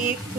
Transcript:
1